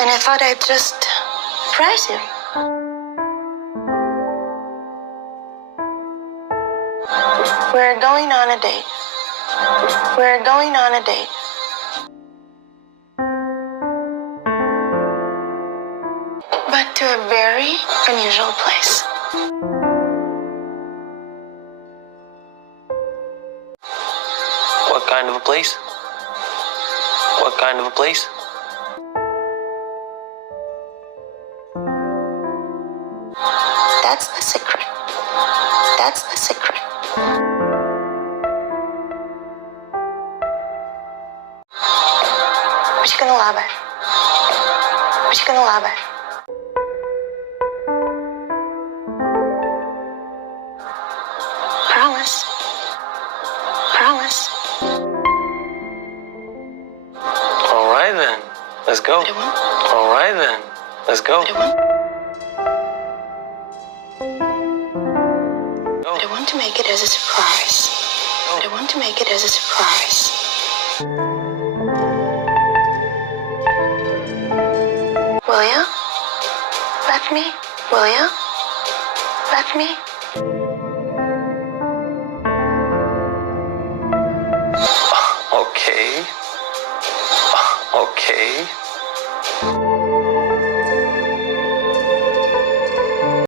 And I thought I'd just surprise you. We're going on a date. We're going on a date. But to a very unusual place. What kind of a place? What kind of a place? That's the secret. That's the secret. But you're gonna love it. But you're gonna love it. Promise. Promise. All right then, let's go. But it won't. All right then, let's go. But it won't. Go. But I want to make it as a surprise. But I want to make it as a surprise. Will you? Let me? Will you? Let me? Okay. Okay.